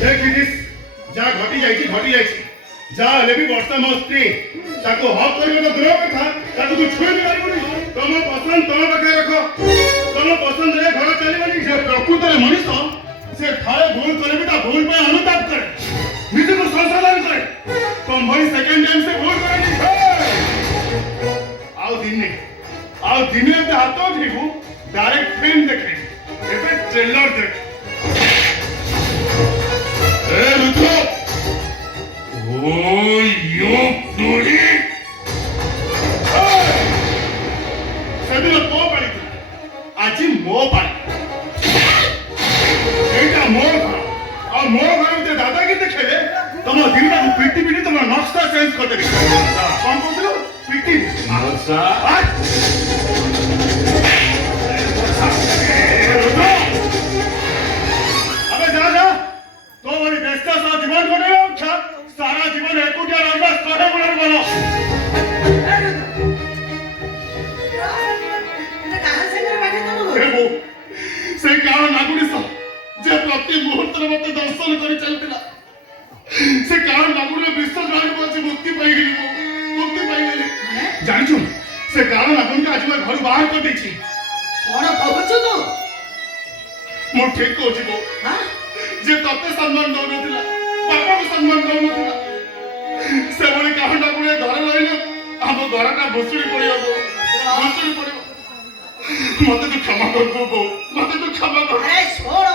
ଦେଖିଦିସ୍ ଯାହା ଘଟି ଯାଇଛି ଯାହା ହେଲେ ବି ବର୍ଷା ମୋ ସ୍ତ୍ରୀ ତାକୁ ହକ୍ କରିବା ତ ଦୂର କଥା ତାକୁ ତୁ ଛୁଇଁ ବି ପାରିବୁନି ତମ ପସନ୍ଦ ତମ ପାଖରେ ରଖ ତମ ପସନ୍ଦରେ ଘର ଚାଲିବନି ସେ ପ୍ରକୃତରେ ମଣିଷ ସେ ଥରେ ଭୁଲ କଲେ ବି ତା ଭୁଲ ପାଇଁ ଅନୁତାପ କରେ ନିଜକୁ ସଂଶୋଧନ କରେ ତମ ଭଳି ସେକେଣ୍ଡ ଟାଇମ୍ ସେ ଭୁଲ କରେନି ଆଉ ଦିନେ ଏତେ ହାତ ଉଠିବୁ डायरेक्ट फिल्म देखे एबे ट्रेलर देख ए रुद्र ओ यो प्लोरी सेदिन को पाड़ी आज मो पाड़ी एटा मोर घर और मोर घर में दादा के देखेले तुम दिनटा पिटी पिटी तुम नक्शा चेंज कर देबी कौन बोललो पिटी नक्शा अबे जा तो वाली बेस्ता सा जीवन बने अच्छा सारा जीवन एकुटिया रंगा सोहे बने बोलो এটা কাহার সঙ্গে বাজে তো देखो से कारण नागुड़ी सा जे प्रति मुहूर्त रे मते दर्शन करि चलतिला से कारण नागुड़ी विश्वास राणी पछे मुक्ति पाई गेली जानि छु से कारण नागुड़ी के आज मैं घर बाहर कर देछि কোন কহছো তো मो ठीक कहछि बो হ্যাঁ जे तते सम्मान दउ नथिला बापा को सम्मान दउ नथिला से बोली कारण नागुड़ी घर रहिलो हम घरटा भुसुड़ी पड़ियो भुसुड़ी पड़ियो मते तो क्षमा कर दो मते तो क्षमा कर আরে छोड़ो